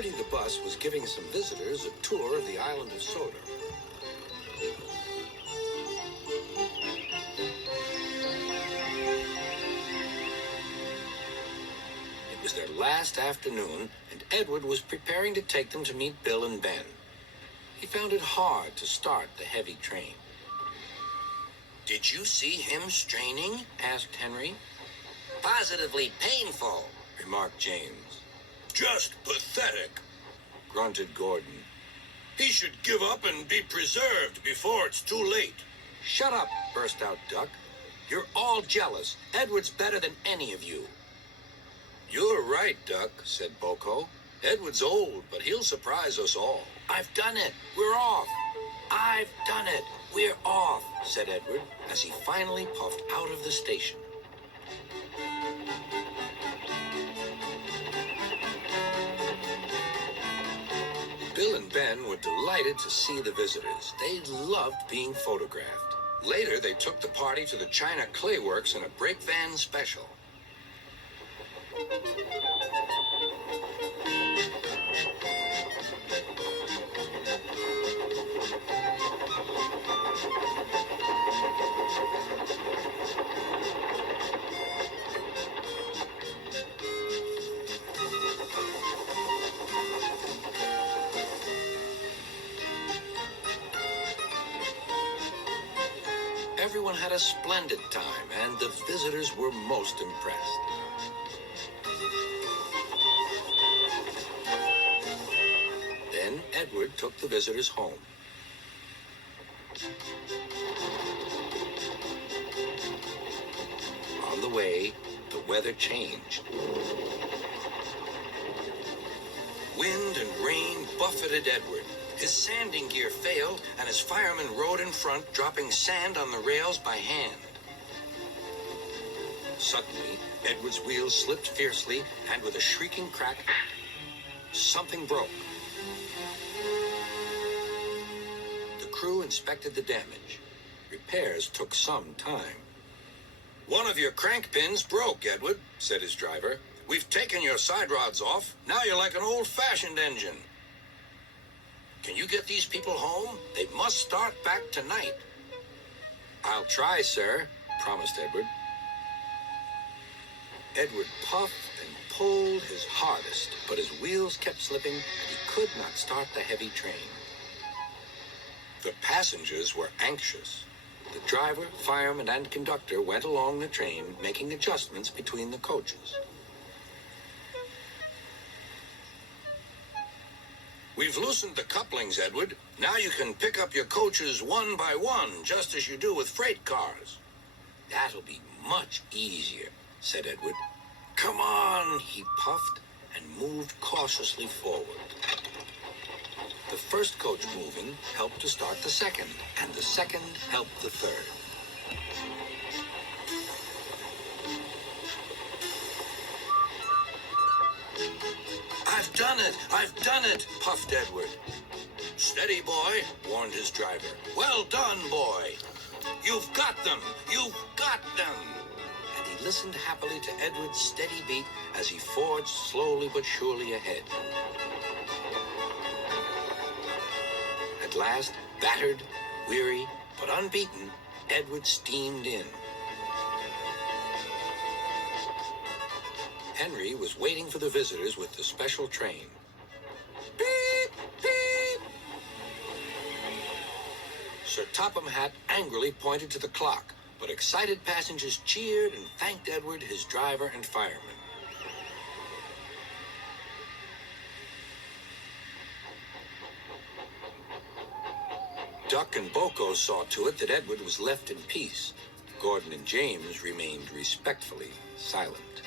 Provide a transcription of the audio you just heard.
Bertie the bus was giving some visitors a tour of the island of Soda. It was their last afternoon, and Edward was preparing to take them to meet Bill and Ben. He found it hard to start the heavy train. "Did you see him straining?" asked Henry. "Positively painful," remarked James. "Just pathetic," grunted Gordon. "He should give up and be preserved before it's too late." "Shut up," burst out Duck. "You're all jealous. Edward's better than any of you." "You're right, Duck," said Boko. "Edward's old, but he'll surprise us all." "I've done it. We're off." "I've done it. We're off," said Edward, as he finally puffed out of the station. Bill and Ben were delighted to see the visitors. They loved being photographed. Later, they took the party to the China Clay Works in a brake van special. Everyone had a splendid time, and the visitors were most impressed. Then Edward took the visitors home. On the way, the weather changed. Wind and rain buffeted Edward. His sanding gear failed, and his firemen rode in front, dropping sand on the rails by hand. Suddenly, Edward's wheels slipped fiercely, and with a shrieking crack, something broke. The crew inspected the damage. Repairs took some time. "One of your crank pins broke, Edward," said his driver. "We've taken your side rods off. Now you're like an old-fashioned engine." "Can you get these people home? They must start back tonight." "I'll try, sir," promised Edward. Edward puffed and pulled his hardest, but his wheels kept slipping, and he could not start the heavy train. The passengers were anxious. The driver, fireman, and conductor went along the train, making adjustments between the coaches. "We've loosened the couplings, Edward. Now you can pick up your coaches one by one, just as you do with freight cars." "That'll be much easier," said Edward. "Come on," he puffed and moved cautiously forward. The first coach moving helped to start the second, and the second helped the third. "I've done it! I've done it!" puffed Edward. "Steady, boy," warned his driver. "Well done, boy. You've got them! You've got them!" And he listened happily to Edward's steady beat as he forged slowly but surely ahead. At last, battered, weary, but unbeaten, Edward steamed in. Henry was waiting for the visitors with the special train. Beep! Beep! Sir Topham Hatt angrily pointed to the clock, but excited passengers cheered and thanked Edward, his driver, and firemen. Duck and Boko saw to it that Edward was left in peace. Gordon and James remained respectfully silent.